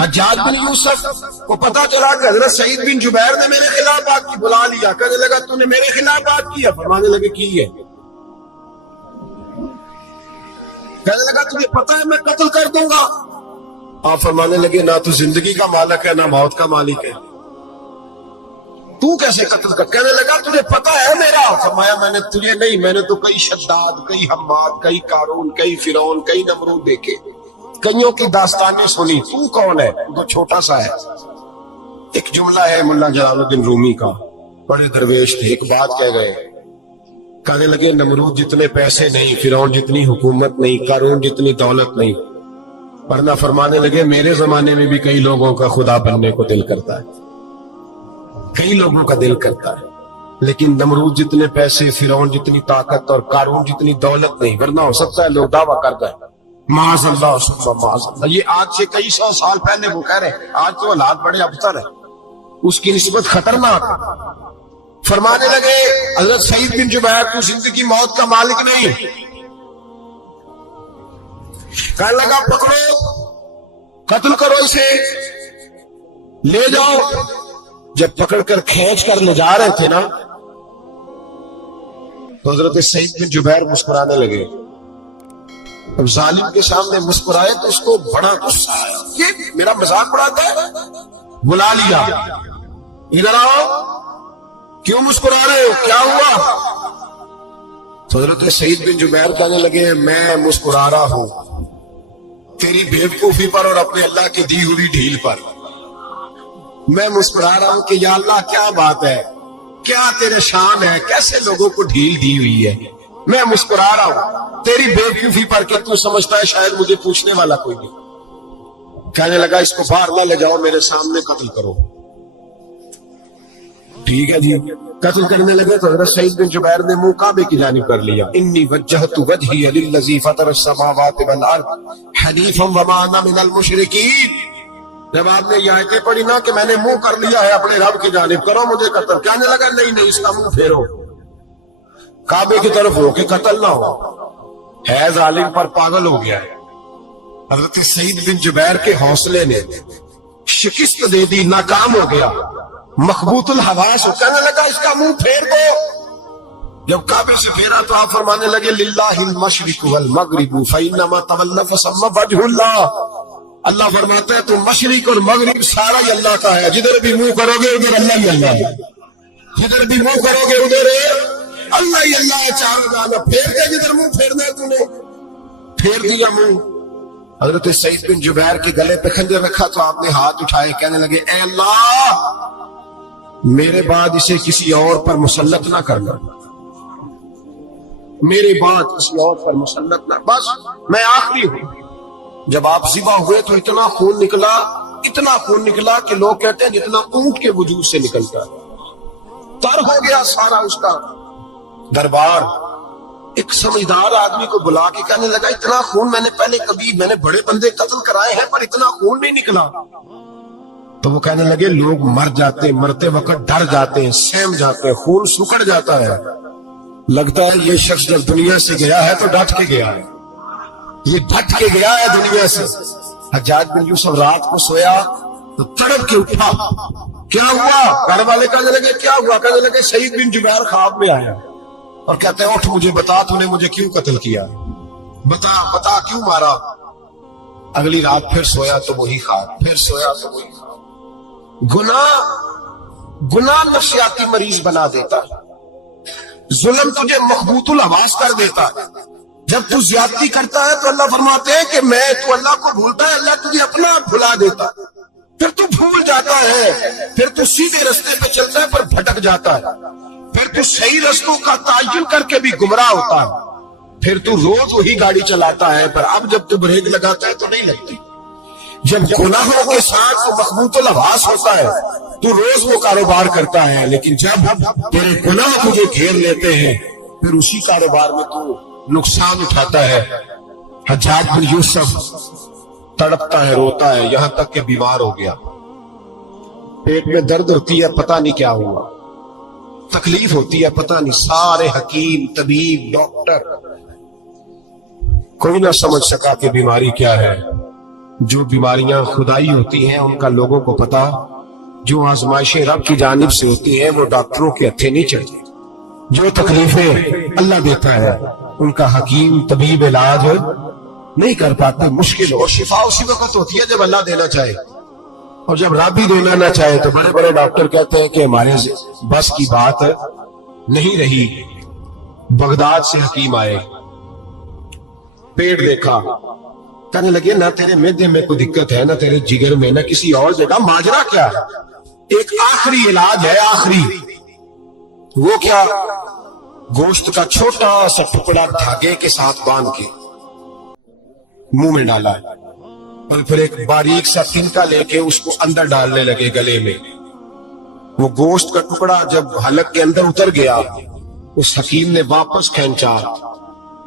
حجاج بن یوسف کو پتا چلا کہ حضرت سعید بن جبیر نے میرے خلاف بات کی، بلا لیا، کہنے لگا تو نے میرے خلاف بات کی ہے؟ فرمانے لگے کی ہے۔ کہنے لگا تجھے پتا ہے میں قتل کر دوں گا؟ آپ فرمانے لگے نہ تو زندگی کا مالک ہے نہ موت کا مالک ہے، تو کیسے قتل کر؟ کہنے لگا تجھے پتا ہے میرا؟ فرمایا میں نے تجھے نہیں، میں نے تو کئی شداد، کئی حماد، کئی قارون، کئی فرعون، کئی نمرود دیکھے، کئیوں کی داستانیں سنی، تو کون ہے؟ تو چھوٹا سا ہے۔ ایک جملہ ہے ملا جلال الدین رومی کا، بڑے درویش تھے، ایک بات کہہ گئے، کہنے لگے نمرود جتنے پیسے نہیں، فرعون جتنی حکومت نہیں، قارون جتنی دولت نہیں، ورنہ فرمانے لگے میرے زمانے میں بھی کئی لوگوں کا خدا بننے کو دل کرتا ہے، کئی لوگوں کا دل کرتا ہے، لیکن نمرود جتنے پیسے، فرعون جتنی طاقت اور قارون جتنی دولت نہیں، ورنہ ہو سکتا ہے لوگ دعویٰ کر گئے معاذ اللہ ثم معاذ اللہ۔ یہ آج سے کئی سو سال پہلے وہ کہہ رہے ہیں، آج تو حالات بڑے ابتر ہیں، اس کی نسبت خطرناک۔ فرمانے لگے حضرت سعید بن جبیر تو زندگی موت کا مالک نہیں، کہنے لگا پکڑو، قتل کرو اسے، لے جاؤ۔ جب پکڑ کر کھینچ کر لے جا رہے تھے نا تو حضرت سعید بن جبیر مسکرانے لگے۔ اب ظالم کے سامنے مسکرائے تو اس کو بڑا غصہ آیا، یہ میرا مذاق اڑاتا ہے، بلا لیا، ادھر آؤ، کیوں مسکرا رہے ہو، کیا ہوا؟ تو حضرت سعید بن جبیر کہنے لگے میں مسکرا رہا ہوں تیری بیوقوفی پر اور اپنے اللہ کی دی ہوئی ڈھیل پر، میں مسکرا رہا ہوں کہ یا اللہ کیا بات ہے، کیا تیرے شان ہے، کیسے لوگوں کو ڈھیل دی ہوئی ہے، میں مسکرا رہا ہوں تیری بیوقوفی پر کہ تو سمجھتا ہے شاید مجھے پوچھنے والا کوئی نہیں۔ کہنے لگا اس کو باہر نہ لے جاؤ، میرے سامنے قتل کرو۔ ٹھیک ہے جی، قتل کرنے لگے تو حضرت سعید بن جبیر نے منہ کعبے کی جانب کر لیا، انی وجہت وجہی للذی فطر السماوات والارض حنیفا وما انا من المشرکین۔ جب آپ نے یہ آیتیں پڑھی نا کہ میں نے منہ کر لیا ہے اپنے رب کی جانب، کرو مجھے قتل، کہنے لگا نہیں نہیں، اس کا منہ پھیرو، کعبے کی طرف ہو کہ قتل نہ ہو، ہے ظالم پر پاگل ہو گیا ہے۔ حضرت سعید بن جبیر کے حوصلے نے شکست دے دی، ناکام ہو گیا، مخبوط الحواس ہو، کہنے لگا اس کا منہ پھیر دو۔ جب کعبے سے پھیرا تو آپ فرمانے لگے للہ المشرق والمغرب فانما تولى فثم وجه اللہ۔ اللہ فرماتا ہے تو مشرق اور مغرب سارا ہی اللہ کا ہے، جدھر بھی منہ کرو گے ادھر اللہ ہی اللہ ہے، جدھر بھی منہ کرو گے ادھر اللہ ہی اللہ ہے، چاروں جانا پھیر دے، جدھر منہ پھیرنا ہے تو نے پھیر دیا منہ۔ حضرت سعید بن جبیر کے گلے پہ خنجر رکھا تو آپ نے ہاتھ اٹھائے، کہنے لگے اے اللہ میرے بعد اسے کسی اور پر مسلط نہ کرنا، میرے بعد کسی اور پر مسلط نہ، بس میں آخری ہوں۔ جب آپ ذبح ہوئے تو اتنا خون نکلا، اتنا خون نکلا کہ لوگ کہتے ہیں جتنا اونٹ کے وجود سے نکلتا ہے، تر ہو گیا سارا اس کا دربار۔ ایک سمجھدار آدمی کو بلا کے کہنے لگا اتنا خون میں نے بڑے بندے قتل کرائے ہیں پر اتنا خون نہیں نکلا۔ تو وہ کہنے لگے لوگ مر جاتے ہیں، مرتے وقت ڈر جاتے ہیں، سہم جاتے ہیں، خون سکڑ جاتا ہے، لگتا ہے یہ شخص جب دنیا سے گیا ہے تو ڈٹ کے گیا ہے، یہ ڈٹ کے گیا ہے دنیا سے۔ حجاج بن یوسف رات کو سویا تو تڑپ کے اٹھا، کیا ہوا؟ گھر والے کہنے لگے کیا ہوا؟ کہنے لگے سعید بن جبیر خواب میں آیا اور کہتے ہیں اٹھ مجھے بتا تو نے مجھے کیوں قتل کیا، بتا کیوں مارا۔ اگلی رات پھر سویا تو وہی خواب، پھر سویا تو وہی خواب۔ گناہ نفسیاتی مریض بنا دیتا ہے، ظلم تجھے مخبوط الحواس کر دیتا ہے۔ جب تو زیادتی کرتا ہے تو اللہ فرماتے ہیں کہ تو اللہ کو بھولتا ہے، اللہ تجھے اپنا بھلا دیتا ہے، پھر تو بھول جاتا ہے، پھر تو سیدھے رستے پہ چلتا ہے پر بھٹک جاتا ہے، پھر تو صحیح رستوں کا تعین کر کے بھی گمراہ ہوتا ہے، پھر تو روز وہی گاڑی چلاتا ہے پر اب جب تو بریک لگاتا ہے تو نہیں لگتی۔ جب گناہوں کے ساتھ تو مخبوط الحواس ہوتا ہے تو روز وہ کاروبار کرتا ہے، لیکن جب تیرے گناہ تجھے گھیر لیتے ہیں پھر اسی کاروبار میں تو نقصان اٹھاتا ہے۔ حجاج بن یوسف تڑپتا ہے، روتا ہے، یہاں تک کہ بیمار ہو گیا، پیٹ میں درد ہوتی ہے، پتہ نہیں کیا ہوا۔ تکلیف ہوتی ہے پتہ نہیں، سارے حکیم طبیب ڈاکٹر کوئی نہ سمجھ سکا کہ بیماری کیا ہے۔ جو بیماریاں خدائی ہوتی ہیں ان کا لوگوں کو پتا، جو آزمائشیں رب کی جانب سے ہوتی ہیں وہ ڈاکٹروں کے ہتھے نہیں چڑھتی۔ جو تکلیفیں اللہ دیتا ہے ان کا حکیم طبیب علاج نہیں کر پاتا، مشکل، اور شفا اسی وقت ہوتی ہے جب اللہ دینا چاہے، اور جب رب بھی دینا نہ چاہے تو بڑے بڑے ڈاکٹر کہتے ہیں کہ ہمارے بس کی بات نہیں رہی۔ بغداد سے حکیم آئے، پیٹ دیکھا، کہنے لگے نہ تیرے معدے میں کوئی دقت ہے، نہ تیرے جگر میں، نہ کسی اور جگہ، ماجرا کیا ہے؟ ایک آخری علاج ہے، آخری، وہ کیا؟ گوشت کا چھوٹا سا ٹکڑا دھاگے کے ساتھ باندھ کے منہ میں ڈالا ہے، اور پھر ایک باریک سا تنکا لے کے اس کو اندر ڈالنے لگے گلے میں۔ وہ گوشت کا ٹکڑا جب حلق کے اندر اتر گیا، اس حکیم نے واپس کھینچا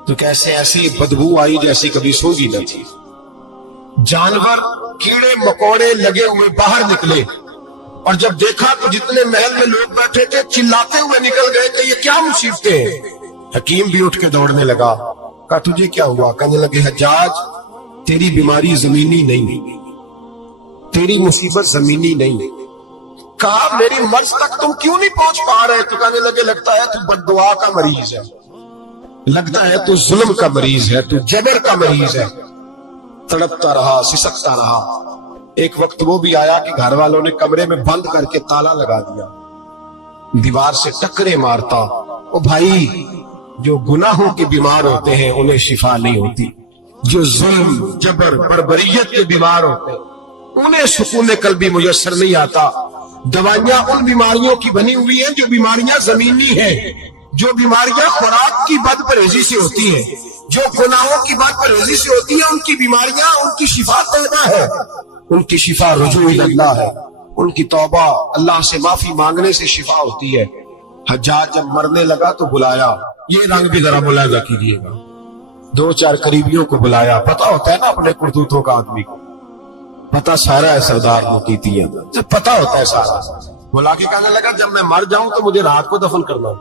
تو کیسے ایسی بدبو آئی جیسی کبھی سونگی نہ تھی۔ جانور کیڑے مکوڑے لگے ہوئے باہر نکلے، اور جب دیکھا تو جتنے محل میں لوگ بیٹھے تھے چلاتے ہوئے نکل گئے کہ یہ کیا مصیبتیں ہیں۔ حکیم بھی اٹھ کے دوڑنے لگا، کہا تجھے کیا ہوا؟ کہنے لگے حجاج تیری بیماری زمینی نہیں، تیری مصیبت زمینی نہیں۔ کہا میری مرض تک تم کیوں نہیں پہنچ پا رہے؟ تو کہنے لگے لگتا ہے تو بد دعا کا مریض ہے، لگتا ہے تو ظلم کا مریض ہے، تو جبر کا مریض ہے۔ تڑپتا رہا، سسکتا رہا۔ ایک وقت وہ بھی آیا کہ گھر والوں نے کمرے میں بند کر کے تالا لگا دیا، دیوار سے ٹکرے مارتا۔ او بھائی، جو گناہوں کے بیمار ہوتے ہیں انہیں شفا نہیں ہوتی، جو ظلم جبر بربریت کے بیمار ہوتے ہیں انہیں سکون قلبی میسر نہیں آتا۔ دوائیاں ان بیماریوں کی بنی ہوئی ہیں جو بیماریاں زمینی ہیں، جو بیماریاں خوراک کی بد پرہیزی سے ہوتی ہیں، جو گناہوں کی بد پرہیزی سے ہوتی ہیں، ان کی بیماریاں، ان کی شفا توبہ ہے، ان کی شفا رجوع اللہ ہے، ان کی توبہ اللہ سے معافی مانگنے سے شفا ہوتی ہے۔ حجاج جب مرنے لگا تو بلایا، یہ رنگ بھی ذرا ملاحظہ کیجیے گا، دو چار قریبیوں کو بلایا، پتا ہوتا ہے نا اپنے کرتوتوں کا آدمی کو، پتا سارا ہے سردار مقیتیہ، جب پتا ہوتا ہے سارا، بلا کے کہنے لگا جب میں مر جاؤں تو مجھے رات کو دفن کرنا۔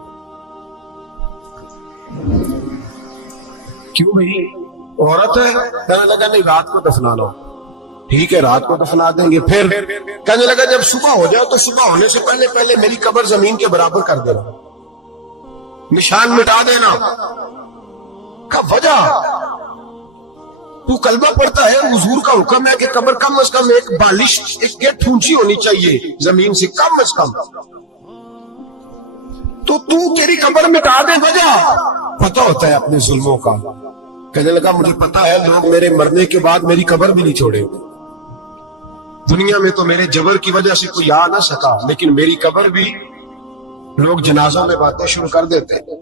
کیوں بھائی؟ عورت ہے؟ کہنے لگا نہیں، رات کو دفنانا۔ ٹھیک ہے، رات کو دفنا دیں گے۔ پھر کہنے لگا جب صبح ہو جائے تو صبح ہونے سے پہلے پہلے میری قبر زمین کے برابر کر دینا، نشان مٹا دینا۔ کا وجہ تو کلمہ پڑھتا ہے، حضور کا حکم ہے کہ قبر کم از کم ایک بالش، ایک گیٹ اونچی ہونی چاہیے زمین سے، کم از کم، تو تیری قبر مٹا دے۔ وجہ پتا ہوتا ہے اپنے ظلموں کا۔ کہنے لگا مجھے پتا ہے لوگ میرے مرنے کے بعد میری قبر بھی نہیں چھوڑے، دنیا میں تو میرے جبر کی وجہ سے کوئی آ نہ سکا، لیکن میری قبر بھی لوگ جنازوں میں باتیں شروع کر دیتے ہیں۔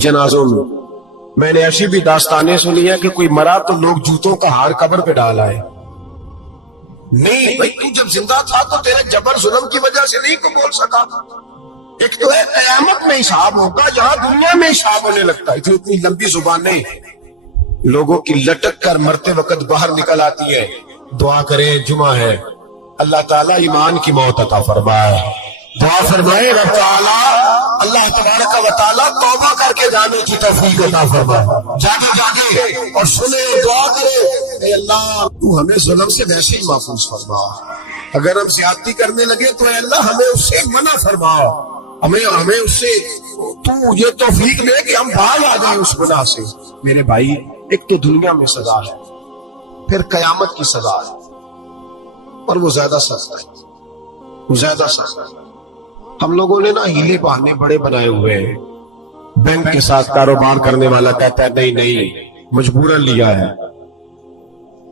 جنازوں میں نے ایسی بھی داستانیں سنی ہے کہ کوئی مرا تو لوگ جوتوں کا ہار قبر پہ ڈال آئے۔ نہیں بھائی، تو جب زندہ تھا تو تیرے جبر ظلم کی وجہ سے نہیں کو بول سکا۔ ایک تو ہے قیامت میں حساب ہوگا، جہاں دنیا میں حساب ہونے لگتا ہے۔ اتنی لمبی زبانیں لوگوں کی لٹک کر مرتے وقت باہر نکل آتی ہے۔ دعا کریں، جمعہ ہے، اللہ تعالیٰ ایمان کی موت عطا فرمائے۔ دعا فرمائے رب تعالیٰ، اللہ تبارک و تعالیٰ توبہ کر کے جانے کی توفیق عطا فرمائے۔ جاگے اور سنے، دعا کرے، اے اللہ تو ہمیں ظلم سے ویسے ہی محفوظ فرما، اگر ہم زیادتی کرنے لگے تو اے اللہ ہمیں اس سے منع فرما، ہمیں اس سے تو یہ توفیق دے کہ ہم باہر آ گئے اس گناہ سے۔ میرے بھائی، ایک تو دنیا میں سزا ہے، پھر قیامت کی سزا ہے، اور وہ زیادہ سخت ہے، وہ زیادہ سخت ہے۔ ہم لوگوں نے نا ہیلے بہانے بڑے بنائے ہوئے ہیں۔ بینک کے ساتھ کاروبار کرنے والا کہتا ہے نہیں نہیں، مجبوراً لیا ہے،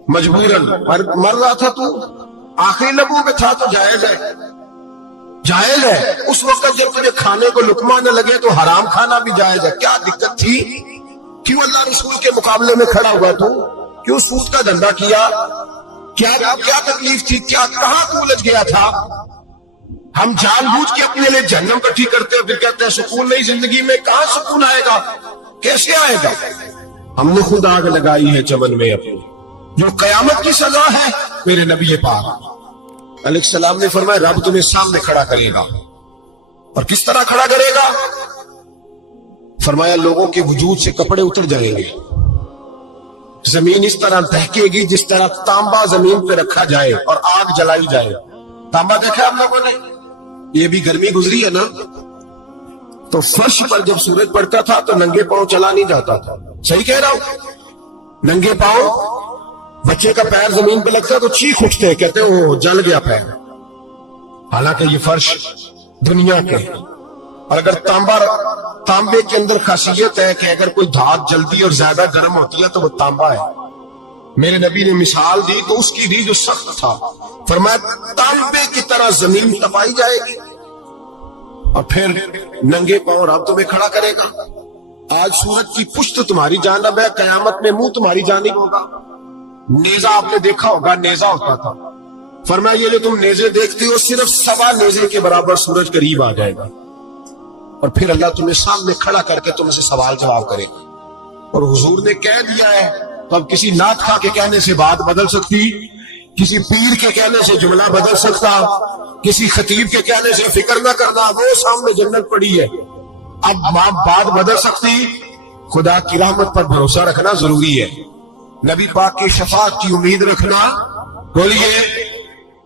مجبوراً مر رہا تھا تو آخری لمحوں میں تھا تو جائز ہے، جائز ہے۔ اس وقت جب تجھے کھانے کو لقمہ نہ لگے تو حرام کھانا بھی جائز ہے۔ کیا دقت تھی؟ کیوں اللہ رسول کے مقابلے میں کھڑا ہوا تو؟ کیوں سود کا دھندا کیا؟ کیا تکلیف تھی؟ کیا کہاں تو الجھ گیا تھا؟ ہم جان بوجھ کے اپنے لیے جہنم کٹھی کرتے ہیں، پھر کہتے ہیں سکون نہیں زندگی میں۔ کہاں سکون آئے گا؟ کیسے آئے گا؟ ہم نے خود آگ لگائی ہے چمن میں اپنی، جو قیامت کی سزا ہے۔ میرے نبی پاک علیہ السلام نے فرمایا رب تمہیں سامنے کھڑا کرے گا، اور کس طرح کھڑا کرے گا؟ فرمایا لوگوں کے وجود سے کپڑے اتر جائیں گے، زمین اس طرح دہکے گی جس طرح تانبا زمین پہ رکھا جائے اور آگ جلائی جائے۔ تانبا دیکھا آپ لوگوں نے؟ یہ بھی گرمی گزری ہے نا، تو فرش پر جب سورج پڑتا تھا تو ننگے پاؤں چلا نہیں جاتا تھا، صحیح کہہ رہا ہوں؟ ننگے پاؤں، بچے کا پیر زمین پہ لگتا تو چیخ اٹھتے، کہتے وہ جل گیا پیر، حالانکہ یہ فرش دنیا کے۔ اور اگر تانبے کے اندر خاصیت ہے کہ اگر کوئی دھات جلدی اور زیادہ گرم ہوتی ہے تو وہ تانبا ہے۔ میرے نبی نے مثال دی تو اس کی دی جو سخت تھا، فرمایا تانبے کی طرح زمین تپائی جائے گی اور پھر ننگے پاؤں رب تمہیں کھڑا کرے گا۔ آج سورج کی پشت تمہاری جانب ہے، قیامت میں منہ تمہاری جانب ہوگا۔ نیزہ آپ نے دیکھا ہوگا، نیزہ ہوتا تھا، فرمایا یہ جو تم نیزے دیکھتے ہو صرف 1.25 نیزے کے برابر سورج قریب آ جائے گا، اور پھر اللہ تمہیں سامنے کھڑا کر کے تم سے سوال جواب کرے گا۔ اور حضور نے کہہ دیا ہے تو اب کسی نعت خواہ کے کہنے سے بات بدل سکتی، کسی پیر کے کہنے سے جملہ بدل سکتا، کسی خطیب کے کہنے سے فکر نہ کرنا، وہ سامنے جنت پڑی ہے، اب بات بدل سکتی؟ خدا کی رحمت پر بھروسہ رکھنا ضروری ہے، نبی پاک کی شفاعت کی امید رکھنا، بولیے،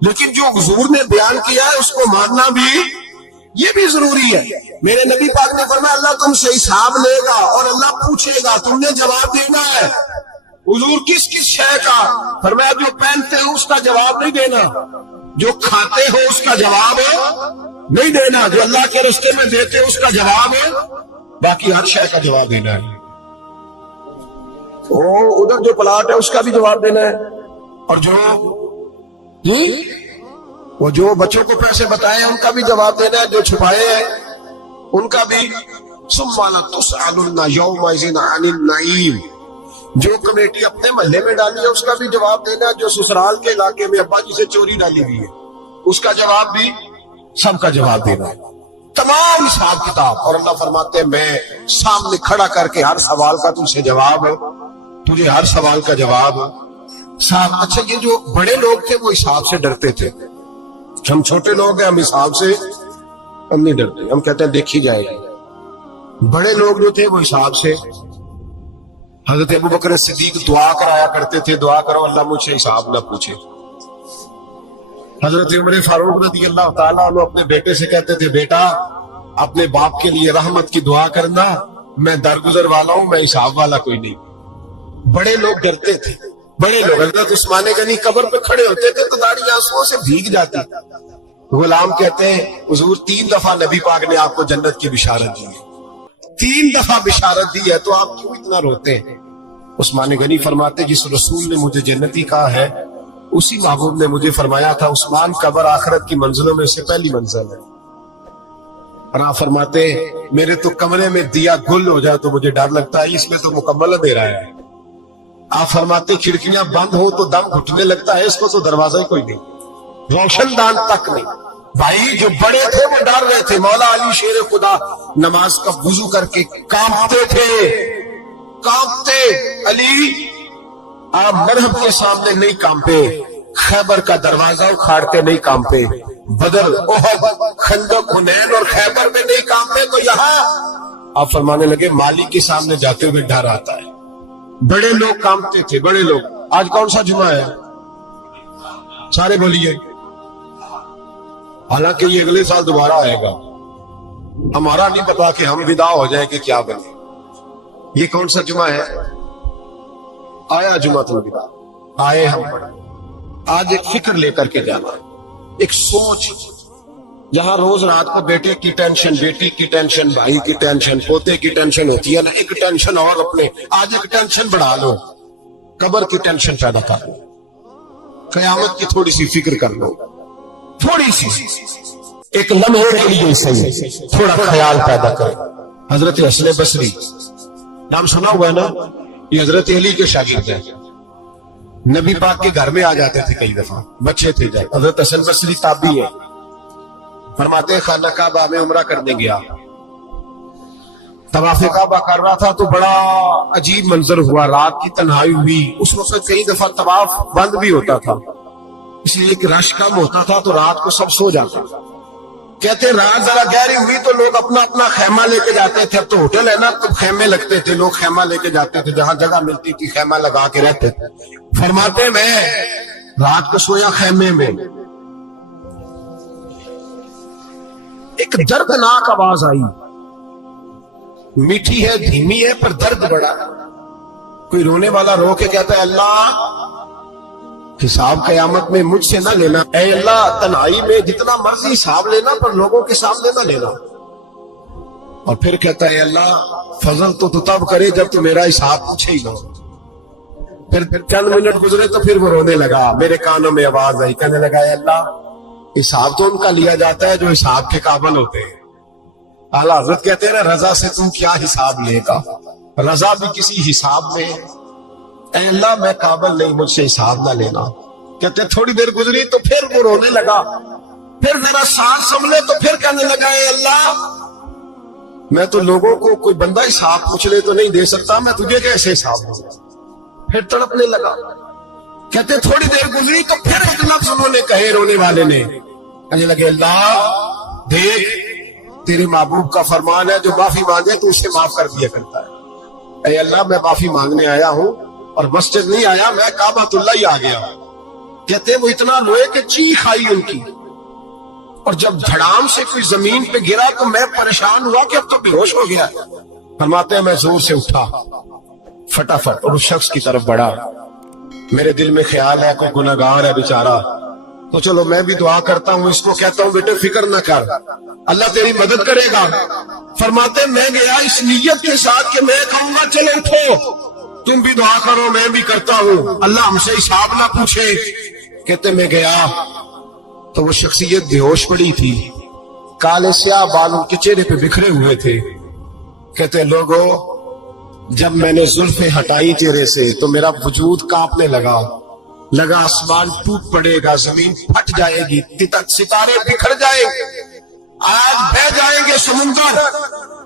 لیکن جو حضور نے بیان کیا ہے اس کو ماننا بھی یہ بھی ضروری ہے۔ میرے نبی پاک نے فرمایا اللہ تم سے حساب لے گا اور اللہ پوچھے گا، تم نے جواب دینا ہے۔ حضور کس کس شے کا؟ فرمایا جو پہنتے ہو اس کا جواب نہیں دینا، جو کھاتے ہو اس کا جواب نہیں دینا، جو اللہ کے راستے میں دیتے ہو اس کا جواب ہے، باقی ہر شے کا جواب دینا ہے۔ ادھر جو پلاٹ ہے اس کا بھی جواب دینا ہے، اور جو بچوں کو پیسے بتائے ان کا بھی جواب دینا ہے، جو چھپائے ہیں ان کا بھی۔ ثم لتسألن یومئذ عن النعیم، جو کمیٹی اپنے محلے میں ڈالی ہے اس کا بھی جواب دینا ہے، جو سسرال کے علاقے میں ابا جی سے چوری ڈالی ہوئی ہے اس کا جواب بھی، سب کا جواب دینا ہے، تمام حساب کتاب۔ اور اللہ فرماتے ہیں میں سامنے کھڑا کر کے ہر سوال کا تم سے جواب، تجھے ہر سوال کا جواب صاحب۔ اچھا یہ جو بڑے لوگ تھے وہ حساب سے ڈرتے تھے، ہم چھوٹے لوگ ہیں ہم حساب سے ہم نہیں ڈرتے، ہم کہتے ہیں دیکھی جائے گی۔ بڑے لوگ جو تھے وہ حساب سے، حضرت ابوبکر صدیق دعا کرایا کرتے تھے، دعا کرو اللہ مجھ سے حساب نہ پوچھے۔ حضرت عمر فاروق رضی اللہ تعالیٰ عنہ اپنے بیٹے سے کہتے تھے بیٹا اپنے باپ کے لیے رحمت کی دعا کرنا، میں درگزر والا ہوں، میں حساب والا کوئی نہیں۔ بڑے لوگ ڈرتے تھے، بڑے لوگ۔ حضرت عثمان غنی قبر پہ کھڑے ہوتے تھے تو داڑھی آنسوؤں سے بھیگ جاتی، غلام کہتے ہیں حضور 3 دفعہ نبی پاک نے آپ کو جنت کی بشارت دی ہے، 3 دفعہ بشارت دی ہے تو آپ کیوں اتنا روتے ہیں؟ عثمان غنی فرماتے جس رسول نے مجھے جنتی کہا ہے اسی محبوب نے مجھے فرمایا تھا عثمان قبر آخرت کی منزلوں میں سے پہلی منزل ہے۔ اور آپ فرماتے میرے تو کمرے میں دیا گل ہو جائے تو مجھے ڈر لگتا ہے، اس میں تو مکمل اندھیرا ہے۔ آپ فرماتے کھڑکیاں بند ہو تو دم گھٹنے لگتا ہے، اس کو تو دروازہ ہی کوئی نہیں، روشن دان تک نہیں۔ بھائی جو بڑے تھے وہ ڈر رہے تھے۔ مولا علی شیر خدا نماز کا وضو کر کے کانپتے تھے، کانپتے۔ علی آپ مرحب کے سامنے نہیں کانپے، خیبر کا دروازہ اکھاڑتے نہیں کانپے، بدر احد خندق حنین اور خیبر میں نہیں کانپے، تو یہاں آپ فرمانے لگے مالی کے سامنے جاتے ہوئے ڈر آتا ہے۔ بڑے لوگ کانپتے تھے، بڑے لوگ۔ آج کون سا جمعہ ہے؟ سارے بولیے۔ حالانکہ یہ اگلے سال دوبارہ آئے گا، ہمارا نہیں پتا کہ ہم ودا ہو جائیں کہ کیا بنے۔ یہ کون سا جمعہ ہے؟ آیا جمعۃ الوداع، آئے ہم آج ایک فکر لے کر کے جانا، ایک سوچ، جہاں روز رات کو بیٹے کی ٹینشن، بیٹی کی ٹینشن، بھائی کی ٹینشن، پوتے کی ٹینشن ہوتی ہے نا، ایک ٹینشن اور اپنے آج ایک ٹینشن بڑھا لو، قبر کی ٹینشن پیدا کر لو، قیامت کی تھوڑی سی فکر کر لو، تھوڑی سی، ایک لمحے کے لیے صحیح تھوڑا خیال پیدا کرو۔ حضرت حسن بصری نام سنا ہوا ہے نا، یہ حضرت علی کے شاگرد ہیں، نبی پاک کے گھر میں آ جاتے تھے کئی دفعہ، بچے تھے جب۔ حضرت حسن بصری تابعی ہیں، فرماتے ہیں خانہ کعبہ میں عمرہ کرنے گیا، طواف کعبہ کر رہا تھا تو بڑا عجیب منظر ہوا، رات کی تنہائی ہوئی۔ اس وقت کئی دفعہ طواف بند بھی ہوتا تھا، اس لیے کہ رش کم ہوتا تھا تو رات کو سب سو جاتا تھا۔ کہتے رات ذرا گہری ہوئی تو لوگ اپنا اپنا خیمہ لے کے جاتے تھے. اب تو ہوٹل ہے نا تو خیمے لگتے تھے, لوگ خیمہ لے کے جاتے تھے, جہاں جگہ ملتی تھی خیمہ لگا کے رہتے تھے. فرماتے میں رات کو سویا خیمے میں, ایک دردناک آواز آئی, میٹھی ہے دھیمی ہے پر درد بڑا. کوئی رونے والا رو کے کہتا ہے اللہ حساب قیامت میں مجھ سے نہ لینا, اے اللہ تنہائی میں جتنا مرضی حساب لینا پر لوگوں کے سامنے نہ لینا. اور پھر کہتا ہے اللہ فضل تو تب کرے جب تو میرا حساب پوچھے ہی نہ. پھر چند منٹ گزرے تو پھر وہ رونے لگا, میرے کانوں میں آواز آئی, کہنے لگا اے اللہ حساب تو ان کا لیا جاتا ہے جو حساب کے قابل ہوتے ہیں. اعلیٰ حضرت کہتے ہیں رضا سے تم کیا حساب لے گا, رضا بھی کسی حساب میں. اے اللہ میں قابل نہیں, مجھ سے حساب نہ لینا. کہتے تھوڑی دیر گزری تو پھر وہ رونے لگا, پھر ذرا سانس سنبھلے تو پھر کہنے لگا اے اللہ میں تو لوگوں کو کوئی بندہ حساب پوچھ لے تو نہیں دے سکتا, میں تجھے کیسے حساب دوں. پھر تڑپنے لگا. کہتے تھوڑی دیر گزری تو پھر ایک لفظ انہوں نے کہے رونے والے نے, کہنے لگے اللہ دیکھ تیرے محبوب کا فرمان ہے جو معافی مانگے تو اسے معاف کر دیا کرتا ہے. اے اللہ میں معافی مانگنے آیا ہوں اور مسجد نہیں آیا, میں کعبۃ اللہ ہی آ گیا. کہتے وہ اتنا روئے کہ چیخ آئی ان کی, اور جب دھڑام سے کوئی زمین پہ گرا تو میں پریشان ہوا کہ اب تو بے ہوش ہو گیا. فرماتے ہیں میں زور سے اٹھا فٹافٹ اور اس شخص کی طرف بڑھا. میرے دل میں خیال ہے کوئی گناہگار ہے بیچارہ, تو چلو میں بھی دعا کرتا ہوں, اس کو کہتا ہوں بیٹے فکر نہ کر, اللہ تیری مدد کرے گا. فرماتے میں گیا اس نیت کے ساتھ کہ میں کہوں گا چلو اٹھو تم بھی دعا کرو, میں بھی کرتا ہوں, اللہ ہم سے حساب نہ پوچھے. کہتے میں گیا تو وہ شخصیت بے ہوش پڑی تھی, کالے سیاہ بال ان کے چہرے پہ بکھرے ہوئے تھے. کہتے لوگوں جب میں نے زلفیں ہٹائی چہرے سے تو میرا وجود کانپنے لگا آسمان ٹوٹ پڑے گا, زمین پھٹ جائے گی, ستارے بکھر جائیں گے, آج بہ جائیں گے سمندر.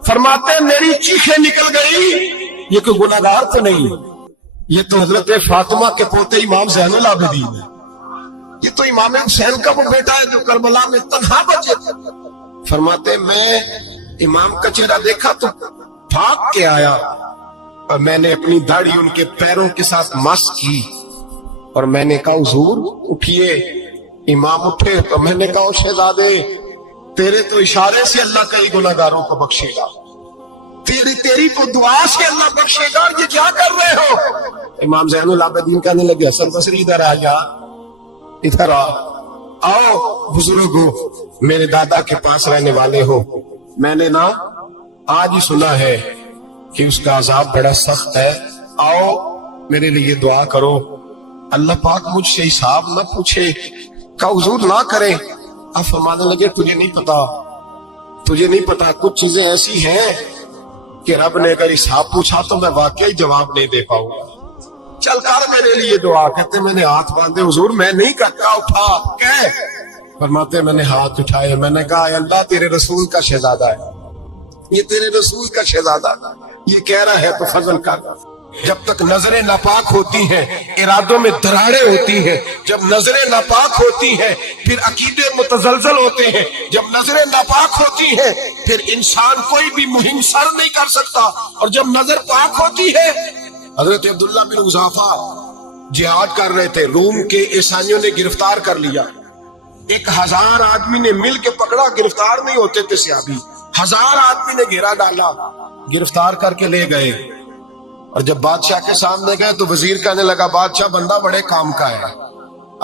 فرماتے میری چیخیں نکل گئی, یہ کوئی گناہگار تو نہیں, یہ تو حضرت فاطمہ کے پوتے امام زین العابدین ہے, یہ تو امام حسین کا وہ بیٹا ہے جو کربلا میں تنہا بچے. فرماتے میں امام کا چہرہ دیکھا تو بھاگ کے آیا, اور میں نے اپنی داڑھی ان کے پیروں کے ساتھ مس کی, اور میں نے کہا حضور اٹھیے. امام اٹھے تو میں نے کہا شہزادے تیرے تو اشارے سے اللہ کئی گناہگاروں کو بخشے گا, تیری تو دعا سے اللہ بخشے گا, یہ کیا کر رہے ہو. امام زین العابدین کہنے لگے حسن بصری ادھر آ جا, ادھر آؤ بزرگو, میرے دادا کے پاس رہنے والے ہو, میں نے نا آج ہی سنا ہے کہ اس کا عذاب بڑا سخت ہے, آؤ میرے لیے دعا کرو, اللہ پاک مجھ سے حساب نہ پوچھے. کہا حضور نہ کریں. اب فرمانے لگے تجھے نہیں پتا کچھ چیزیں ایسی ہیں کہ رب نے اگر حساب پوچھا تو میں واقعی جواب نہیں دے پاؤں گا, چل کر میرے لیے دعا. کہتے میں نے ہاتھ باندھے, حضور میں نہیں کرتا, اٹھا کہ فرماتے میں نے ہاتھ اٹھائے, میں نے کہا اے اللہ تیرے رسول کا شہزادہ ہے, یہ تیرے رسول کا شہزادہ یہ کہہ رہا ہے تو فضل کر. جب تک نظریں ناپاک ہوتی ہیں ارادوں میں دراڑیں ہوتی ہیں, جب نظریں ناپاک ہوتی ہیں پھر عقیدے متزلزل ہوتے ہیں, جب نظریں ناپاک ہوتی ہیں پھر انسان کوئی بھی مہم سر نہیں کر سکتا, اور جب نظر پاک ہوتی ہے. حضرت عبداللہ بن حذافہ جہاد کر رہے تھے, روم کے عیسائیوں نے گرفتار کر لیا, 1000 آدمی نے مل کے پکڑا, گرفتار نہیں ہوتے تھے صحابی, 1000 آدمی نے گھیرا ڈالا, گرفتار کر کے لے گئے. اور جب بادشاہ کے سامنے گئے تو وزیر کہنے لگا بادشاہ بندہ بڑے کام کا ہے,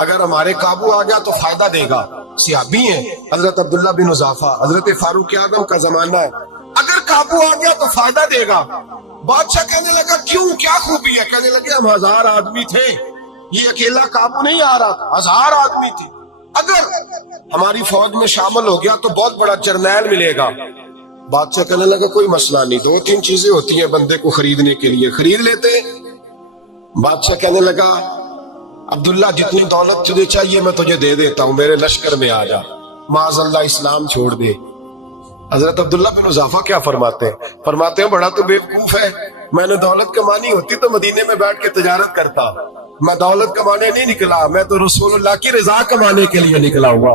اگر ہمارے قابو آ گیا تو فائدہ دے گا. صحابی ہیں حضرت عبداللہ بن حذافہ, حضرت فاروق اعظم کا زمانہ ہے, اگر قابو آ گیا تو فائدہ دے گا. بادشاہ کہنے لگا کیوں, کیا خوبی ہے. کہنے لگے ہم 1000 آدمی تھے, یہ اکیلا قابو نہیں آ رہا تھا, 1000 آدمی تھے, اگر ہماری فوج میں شامل ہو گیا تو بہت بڑا جرنیل ملے گا. بادشاہ کہنے لگا کوئی مسئلہ نہیں, 2-3 چیزیں ہوتی ہیں بندے کو خریدنے کے لیے, خرید لیتے. بادشاہ کہنے لگا عبداللہ جتنی دولت تجھے چاہیے میں تجھے دے دیتا ہوں, میرے لشکر میں آ جا, معاذ اللہ اسلام چھوڑ دے. حضرت عبداللہ بن حذافہ کیا فرماتے ہیں بڑا تو بیوقوف ہے, میں نے دولت کمانی ہوتی تو مدینے میں بیٹھ کے تجارت کرتا, میں دولت کمانے نہیں نکلا, میں تو رسول اللہ کی رضا کمانے کے لیے نکلا ہوا.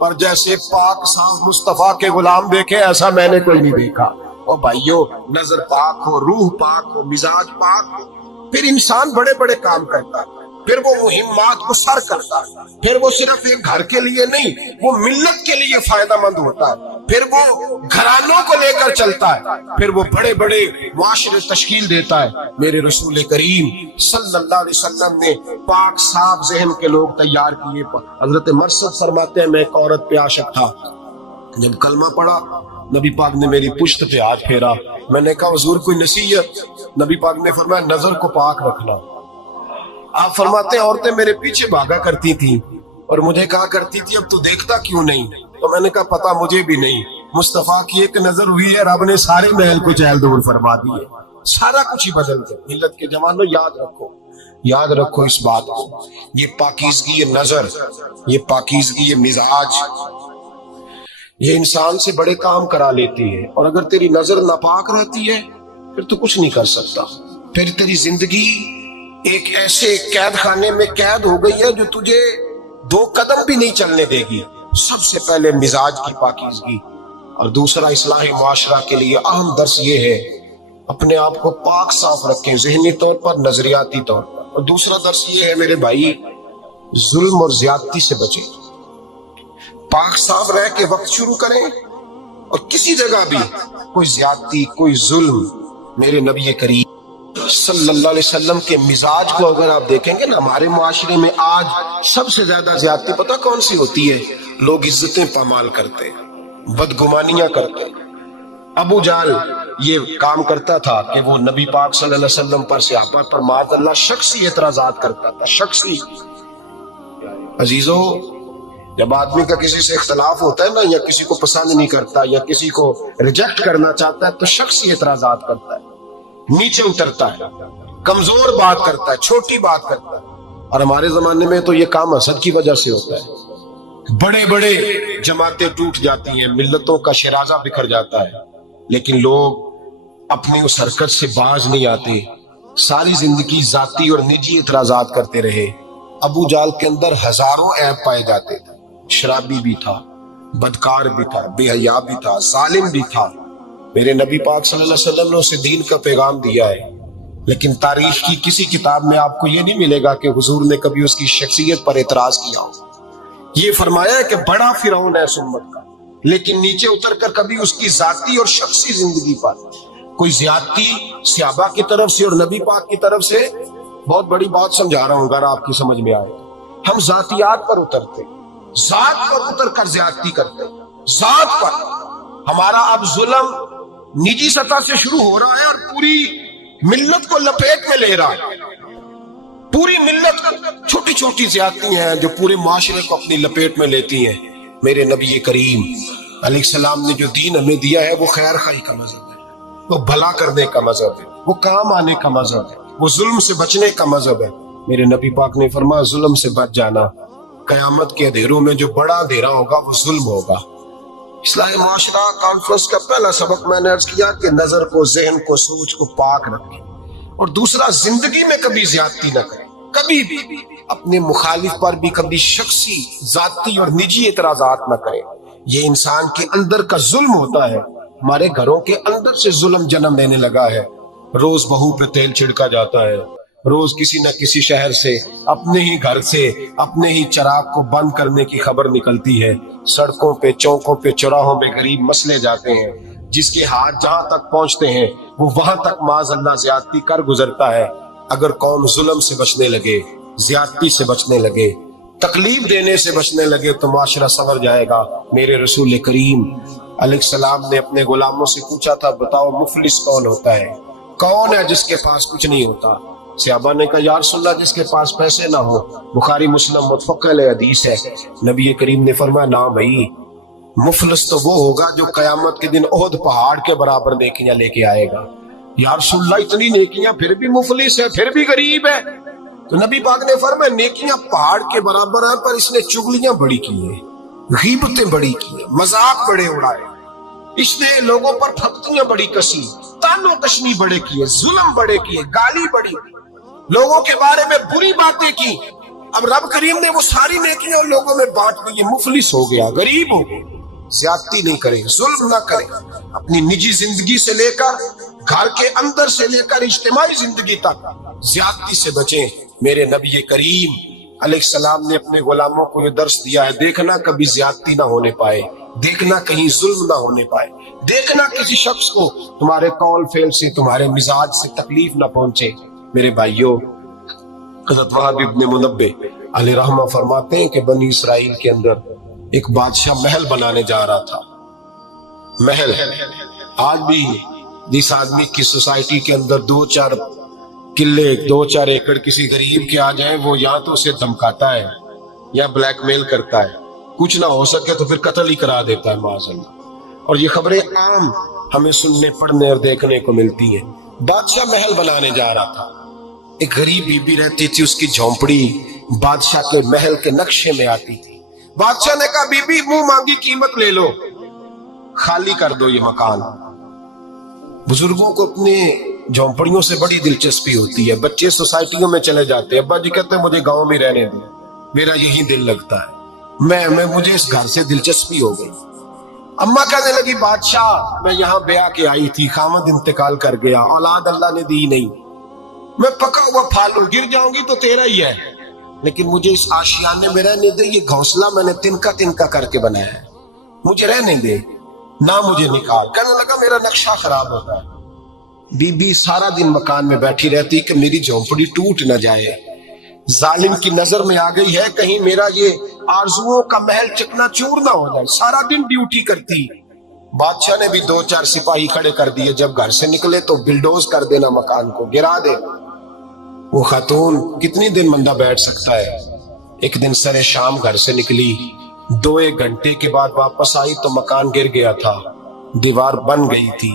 پر جیسے پاک صاف مصطفیٰ کے غلام دیکھے ایسا میں نے کوئی نہیں دیکھا۔ اور بھائیو، نظر پاک ہو، روح پاک ہو، مزاج پاک ہو، پھر انسان بڑے بڑے کام کرتا ہے، پھر وہ مہمات کو سر کرتا ہے، پھر وہ صرف ایک گھر کے لیے نہیں، وہ ملت کے لیے فائدہ مند ہوتا ہے، پھر وہ گھرانوں کو لے کر چلتا ہے، پھر وہ بڑے بڑے معاشرے تشکیل دیتا ہے۔ میرے رسول کریم صلی اللہ علیہ وسلم نے پاک صاف ذہن کے لوگ تیار کیے۔ حضرت مرثد فرماتے ہیں میں ایک عورت پہ عاشق تھا، جب کلمہ پڑھا نبی پاک نے میری پشت پہ ہاتھ پھیرا، میں نے کہا حضور کوئی نصیحت؟ نبی پاک نے فرمایا نظر کو پاک رکھنا۔ آپ فرماتے ہیں عورتیں میرے پیچھے بھاگا کرتی تھیں اور مجھے کہا کرتی تھی اب تو دیکھتا کیوں نہیں؟ تو میں نے کہا پتا مجھے بھی نہیں، مصطفیٰ کی ایک نظر ہوئی ہے، رب نے سارے محل کو چہل دور فرما دیے، سارا کچھ ہی بدل دے۔ ملت کے جوانوں یاد رکھو اس بات کو، یہ پاکیزگی، یہ نظر، یہ پاکیزگی، یہ مزاج، یہ انسان سے بڑے کام کرا لیتی ہے۔ اور اگر تیری نظر ناپاک رہتی ہے پھر تو کچھ نہیں کر سکتا، پھر تیری زندگی ایک ایسے قید خانے میں قید ہو گئی ہے جو تجھے 2 قدم بھی نہیں چلنے دے گی۔ سب سے پہلے مزاج کی پاکیزگی، اور دوسرا اصلاح معاشرہ کے لیے اہم درس یہ ہے اپنے آپ کو پاک صاف رکھیں، ذہنی طور پر، نظریاتی طور پر۔ اور دوسرا درس یہ ہے میرے بھائی، ظلم اور زیادتی سے بچیں، پاک صاف رہ کے وقت شروع کریں، اور کسی جگہ بھی کوئی زیادتی، کوئی ظلم، میرے نبی کریم صلی اللہ علیہ وسلم کے مزاج کو اگر آپ دیکھیں گے نا، ہمارے معاشرے میں آج سب سے زیادہ زیادتی پتہ کون سی ہوتی ہے؟ لوگ عزتیں پامال کرتے ہیں، بدگمانیاں کرتے ہیں۔ ابو جہل یہ کام کرتا تھا کہ وہ نبی پاک صلی اللہ علیہ وسلم پر، صحابہ پر معاذ اللہ شخصی اعتراضات کرتا تھا، شخصی۔ عزیزو، جب آدمی کا کسی سے اختلاف ہوتا ہے نا، یا کسی کو پسند نہیں کرتا یا کسی کو ریجیکٹ کرنا چاہتا ہے تو شخصی اعتراضات کرتا ہے، نیچے اترتا ہے، کمزور بات کرتا ہے، چھوٹی بات کرتا ہے۔ اور ہمارے زمانے میں تو یہ کام حسد کی وجہ سے ہوتا ہے، بڑے بڑے جماعتیں ٹوٹ جاتی ہیں، ملتوں کا شیرازہ بکھر جاتا ہے، لیکن لوگ اپنی اس حرکت سے باز نہیں آتے، ساری زندگی ذاتی اور نجی اعتراضات کرتے رہے۔ ابو جہل کے اندر ہزاروں عیب پائے جاتے تھے، شرابی بھی تھا، بدکار بھی تھا، بے حیا بھی تھا، ظالم بھی تھا۔ میرے نبی پاک صلی اللہ علیہ وسلم نے اسے دین کا پیغام دیا ہے، لیکن تاریخ کی کسی کتاب میں آپ کو یہ نہیں ملے گا کہ حضور نے کبھی اس کی شخصیت پر اعتراض کیا ہو۔ یہ فرمایا ہے کہ بڑا فرعون ہے اس امت کا، لیکن نیچے اتر کر کبھی اس کی ذاتی اور شخصی زندگی پر کوئی زیادتی صحابہ کی طرف سے اور نبی پاک کی طرف سے۔ بہت بڑی بات سمجھا رہا ہوں اگر آپ کی سمجھ میں آئے، ہم ذاتیات پر اترتے، ذات پر اتر کر زیادتی کرتے، ذات پر۔ ہمارا اب ظلم نجی سطح سے شروع ہو رہا ہے اور پوری ملت کو لپیٹ میں لے رہا ہے، پوری ملت چھوٹی چھوٹی زیادتی ہیں جو پورے معاشرے کو اپنی لپیٹ میں لیتی ہیں۔ میرے نبی کریم علیہ السلام نے جو دین ہمیں دیا ہے وہ خیر خواہی کا مذہب ہے، وہ بھلا کرنے کا مذہب ہے، وہ کام آنے کا مذہب ہے، وہ ظلم سے بچنے کا مذہب ہے۔ میرے نبی پاک نے فرمایا ظلم سے بچ جانا، قیامت کے اندھیروں میں جو بڑا اندھیرا ہوگا وہ ظلم ہوگا۔ اصلاح معاشرہ کانفرنس کا پہلا سبق میں نے عرض کیا کہ نظر کو، ذہن کو، سوچ کو پاک رکھیں، اور دوسرا زندگی میں کبھی زیادتی نہ کریں، کبھی بھی اپنے مخالف پر بھی کبھی شخصی، ذاتی اور نجی اعتراضات نہ کریں۔ یہ انسان کے اندر کا ظلم ہوتا ہے، ہمارے گھروں کے اندر سے ظلم جنم لینے لگا ہے۔ روز بہو پہ تیل چھڑکا جاتا ہے، روز کسی نہ کسی شہر سے، اپنے ہی گھر سے، اپنے ہی چراغ کو بند کرنے کی خبر نکلتی ہے۔ سڑکوں پہ، چوکوں پہ، چوراہوں پہ غریب مسلے جاتے ہیں، جس کے ہاتھ جہاں تک پہنچتے ہیں وہ وہاں تک معاذ اللہ زیادتی کر گزرتا ہے۔ اگر قوم ظلم سے بچنے لگے، زیادتی سے بچنے لگے، تکلیف دینے سے بچنے لگے تو معاشرہ سنور جائے گا۔ میرے رسول کریم علیہ السلام نے اپنے غلاموں سے پوچھا تھا بتاؤ مفلس کون ہوتا ہے؟ کون ہے جس کے پاس کچھ نہیں ہوتا؟ صحابہ نے کہا یا رسول اللہ جس کے پاس پیسے نہ ہو۔ بخاری مسلم متفق علیہ حدیث ہے۔ نبی کریم نے فرمایا نہ بھائی، مفلس تو وہ ہوگا جو قیامت کے دن احد پہاڑ کے برابر نیکیاں لے کے آئے گا۔ یا رسول اللہ اتنی نیکیاں پھر بھی مفلس ہے، پھر بھی غریب ہے؟ تو نبی پاک نے فرمایا نیکیاں پہاڑ کے برابر ہیں، پر اس نے چغلیاں بڑی کی ہیں، غیبتیں بڑی کی ہیں، مذاق بڑے اڑائے، اس نے لوگوں پر پھپتیاں بڑی کسی، تانو کشنی بڑے کیے، ظلم بڑے کیے، گالی بڑی، لوگوں کے بارے میں بری باتیں کی، اب رب کریم نے وہ ساری نیکیاں ان لوگوں میں بانٹ دی، یہ مفلس ہو گیا، غریب ہو گیا۔ زیادتی نہیں کریں، ظلم نہ کریں، اپنی نجی زندگی سے لے کر گھر کے اندر سے لے کر اجتماعی زندگی تک زیادتی سے بچیں۔ میرے نبی کریم علیہ السلام نے اپنے غلاموں کو یہ درس دیا ہے، دیکھنا کبھی زیادتی نہ ہونے پائے، دیکھنا کہیں ظلم نہ ہونے پائے، دیکھنا کسی شخص کو تمہارے قول فعل سے، تمہارے مزاج سے تکلیف نہ پہنچے۔ میرے بھائیوں، حضرت وہاب ابن منبہ علیہ رحمہ فرماتے ہیں کہ بنی اسرائیل کے اندر ایک بادشاہ محل بنانے جا رہا تھا۔ محل آج بھی جس آدمی کی سوسائٹی کے اندر 2-4 قلعے 2-4 ایکڑ کسی غریب کے آ جائیں، وہ یا تو اسے دھمکاتا ہے یا بلیک میل کرتا ہے، کچھ نہ ہو سکے تو پھر قتل ہی کرا دیتا ہے معاذ اللہ۔ اور یہ خبریں عام ہمیں سننے پڑھنے اور دیکھنے کو ملتی ہیں۔ بادشاہ محل بنانے جا رہا تھا، ایک غریب بی بی رہتی تھی، اس کی جھونپڑی بادشاہ کے محل کے نقشے میں آتی تھی۔ بادشاہ نے کہا بی بی منہ مانگی قیمت لے لو، خالی کر دو یہ مکان۔ بزرگوں کو اپنے جھونپڑیوں سے بڑی دلچسپی ہوتی ہے، بچے سوسائٹیوں میں چلے جاتے ہیں، ابا جی کہتے ہیں مجھے گاؤں میں رہنے دیں، میرا یہی دل لگتا ہے، مجھے اس گھر سے دلچسپی ہو گئی۔ اماں کہنے لگی بادشاہ میں یہاں بیاہ کے آئی تھی، خاوند انتقال کر گیا، اولاد اللہ نے دی نہیں، میں پکا ہوا پھل ہوں، گر جاؤں گی تو تیرا ہی ہے، لیکن مجھے اس آشیانے میں رہنے دے، یہ گھونسلہ میں نے تنکا تنکا کر کے بنایا ہے، مجھے رہنے دے، نہ مجھے نکال۔ کہنے لگا میرا نقشہ خراب ہوتا ہے۔ بی بی سارا دن مکان میں بیٹھی رہتی کہ میری جھونپڑی ٹوٹ نہ جائے، ظالم کی نظر میں آ گئی ہے کہیں میرا یہ آرزوؤں کا محل چکنا چور نہ ہو جائے، سارا دن ڈیوٹی کرتی۔ بادشاہ نے بھی 2-4 سپاہی کھڑے کر دیے، جب گھر سے نکلے تو بلڈوز کر دینا، مکان کو گرا دے۔ وہ خاتون کتنی دن بندہ بیٹھ سکتا ہے؟ ایک دن سر شام گھر سے نکلی، 2-1 گھنٹے کے بعد واپس آئی تو مکان گر گیا تھا، دیوار بن گئی تھی۔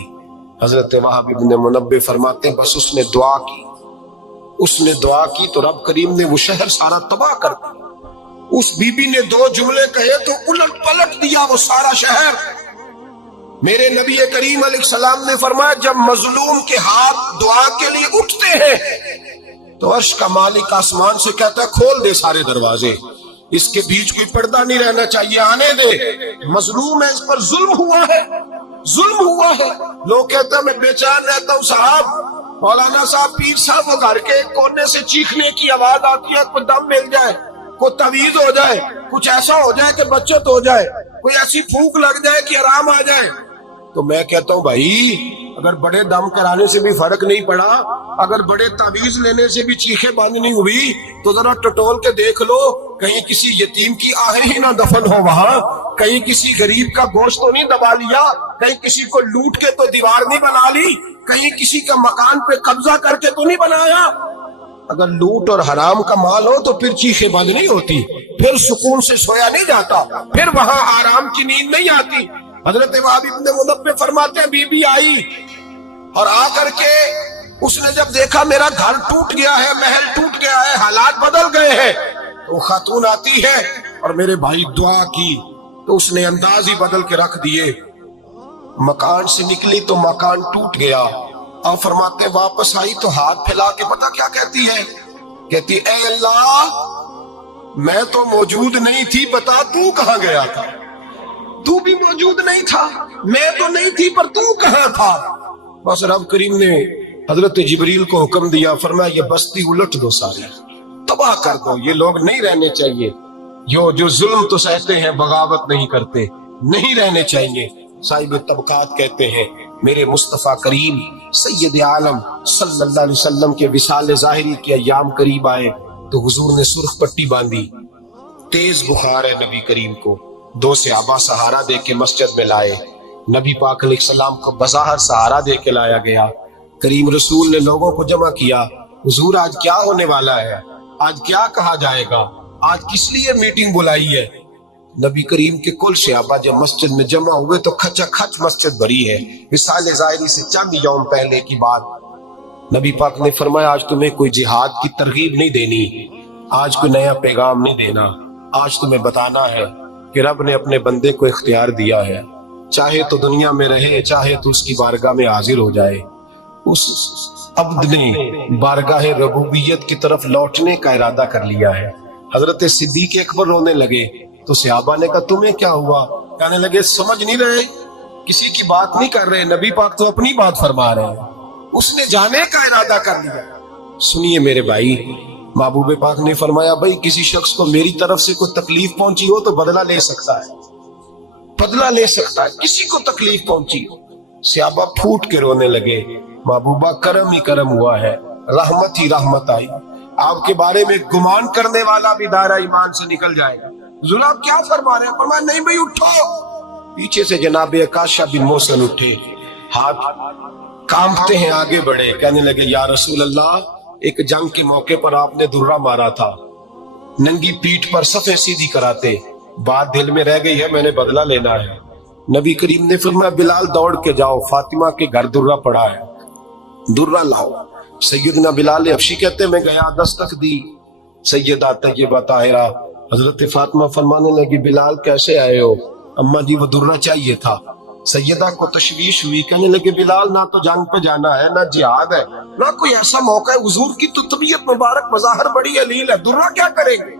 حضرت وہاب ابن منبہ فرماتے ہیں بس اس نے دعا کی تو رب کریم نے وہ شہر سارا تباہ کر دیا۔ اس بی بی نے 2 جملے کہے تو الٹ پلٹ دیا وہ سارا شہر۔ میرے نبی کریم علیہ السلام نے فرمایا جب مظلوم کے ہاتھ دعا کے لیے اٹھتے ہیں تو عرش کا مالک آسمان سے کہتا ہے کھول دے سارے دروازے، اس کے بیچ کوئی پردہ نہیں رہنا چاہیے، آنے دے، مظلوم ہے، اس پر ظلم ہوا ہے۔ لوگ کہتے ہیں میں بے چین رہتا ہوں صاحب، مولانا صاحب، پیر صاحب، وہ گھر کے کونے سے چیخنے کی آواز آتی ہے، کوئی دم مل جائے، کوئی تعویذ ہو جائے، کچھ ایسا ہو جائے کہ بچت ہو جائے، کوئی ایسی پھونک لگ جائے کہ آرام آ جائے۔ تو میں کہتا ہوں بھائی اگر بڑے دم کرانے سے بھی فرق نہیں پڑا، اگر بڑے تعویذ لینے سے بھی چیخیں بند نہیں ہوئی، تو ذرا ٹٹول کے دیکھ لو کہیں کسی یتیم کی آہیں ہی نہ دفن ہو وہاں، کہیں کسی غریب کا گوشت تو نہیں دبا لیا، کہیں کسی کو لوٹ کے تو دیوار نہیں بنا لی، کہیں کسی کا مکان پہ قبضہ کر کے تو نہیں بنایا۔ اگر لوٹ اور حرام کا مال ہو تو پھر چیخیں بند نہیں ہوتی، پھر سکون سے سویا نہیں جاتا، پھر وہاں آرام کی نیند نہیں آتی۔ حضرت وہاب ابن منبہ فرماتے ہیں بی بی آئی اور آ کر کے اس نے جب دیکھا میرا گھر ٹوٹ گیا ہے، محل ٹوٹ گیا ہے، حالات بدل گئے ہیں، تو خاتون آتی ہے اور میرے بھائی دعا کی تو اس نے انداز ہی بدل کے رکھ دیے، مکان سے نکلی تو مکان ٹوٹ گیا۔ اور فرماتے واپس آئی تو ہاتھ پھیلا کے پتہ کیا کہتی ہے؟ کہتی اے اللہ میں تو موجود نہیں تھی، بتا تو کہاں گیا تھا؟ تو بھی موجود نہیں تھا، میں تو نہیں تھی، پر تو کہاں تھا؟ بس رب کریم نے حضرت جبریل کو حکم دیا، فرمایا یہ بستی الٹ دو، ساری تباہ کر دو، یہ لوگ نہیں رہنے چاہیے، جو ظلم تو سہتے ہیں بغاوت نہیں کرتے، نہیں رہنے چاہیے۔ صاحب طبقات کہتے ہیں میرے مصطفیٰ کریم سید عالم صلی اللہ علیہ وسلم کے وصال ظاہری کے ایام قریب آئے تو حضور نے سرخ پٹی باندھی، تیز بخار ہے نبی کریم کو، 2 صحابہ سہارا دے کے مسجد میں لائے، نبی پاک علیہ السلام کو بظاہر سہارا دے کے لایا گیا۔ کریم رسول نے لوگوں کو جمع کیا، حضور آج کیا ہونے والا ہے، آج کیا کہا جائے گا، آج کس لیے میٹنگ بلائی ہے؟ نبی کریم کے کل صحابہ جب مسجد میں جمع ہوئے تو کھچا کھچ مسجد بھری ہے، وصال ظاہری سے چند یوم پہلے کی بات۔ نبی پاک نے فرمایا آج تمہیں کوئی جہاد کی ترغیب نہیں دینی، آج کوئی نیا پیغام نہیں دینا، آج تمہیں بتانا ہے کہ رب نے اپنے بندے کو اختیار دیا ہے، چاہے تو دنیا میں رہے، چاہے تو اس کی بارگاہ میں حاضر ہو جائے۔ اس عبد نے بارگاہ ربوبیت کی طرف لوٹنے کا ارادہ کر لیا ہے، حضرت صدیق اکبر رونے لگے تو صحابہ نے کہا تمہیں کیا ہوا؟ کہنے لگے سمجھ نہیں رہے، کسی کی بات نہیں کر رہے، نبی پاک تو اپنی بات فرما رہے ہیں، اس نے جانے کا ارادہ کر لیا۔ سنیے میرے بھائی، محبوب پاک نے فرمایا بھائی کسی شخص کو میری طرف سے کوئی تکلیف پہنچی ہو تو بدلہ لے سکتا ہے، بدلہ لے سکتا ہے، کسی کو تکلیف پہنچی ہو۔ صحابہ پھوٹ کے رونے لگے، محبوبہ کرم ہی کرم ہوا ہے، رحمت ہی رحمت آئی، آپ کے بارے میں گمان کرنے والا بھی دائرہ ایمان سے نکل جائے گا۔ حضور آپ کیا فرما رہے ہیں؟ فرمایا نہیں بھائی اٹھو۔ پیچھے سے جناب عکاشہ بن محصن اٹھے، ہاتھ کانپتے ہیں، آگے بڑھے، کہنے لگے یا رسول اللہ، ایک جنگ کے موقع پر آپ نے درہ مارا تھا، ننگی پیٹھ پر صفیں سیدھی کراتے، بات دل میں رہ گئی ہے، میں نے بدلہ لینا ہے۔ نبی کریم نے فرمایا بلال دوڑ کے جاؤ، فاطمہ کے گھر درہ پڑا ہے، درہ لاؤ۔ سیدنا بلال حبشی کہتے میں گیا، دستک دی، سیدہ طیبہ طاہرہ حضرت فاطمہ فرمانے لگی بلال کیسے آئے ہو؟ اماں جی وہ درہ چاہیے تھا۔ سیدہ کو تشویش ہوئی، کہنے لگے بلال نہ تو جنگ پہ جانا ہے، نہ جہاد ہے، نہ کوئی ایسا موقع ہے، حضور کی تو طبیعت مبارک مظاہر بڑی علیل ہے، درہ کیا کریں گے؟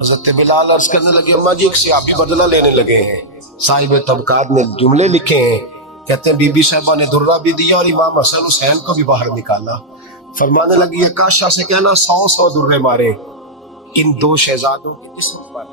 حضرت بلال عرض کرنے لگے اماں جی ایک صحابی بدلہ لینے لگے ہیں، صاحب طبقات نے جملے لکھے ہیں، کہتے ہیں بی بی صاحبہ نے درہ بھی دیا اور امام حسن حسین کو بھی باہر نکالا۔ فرمانے لگی عکاشہ سے کہنا 100 درے مارے ان دو شہزادوں کی قسمت پر۔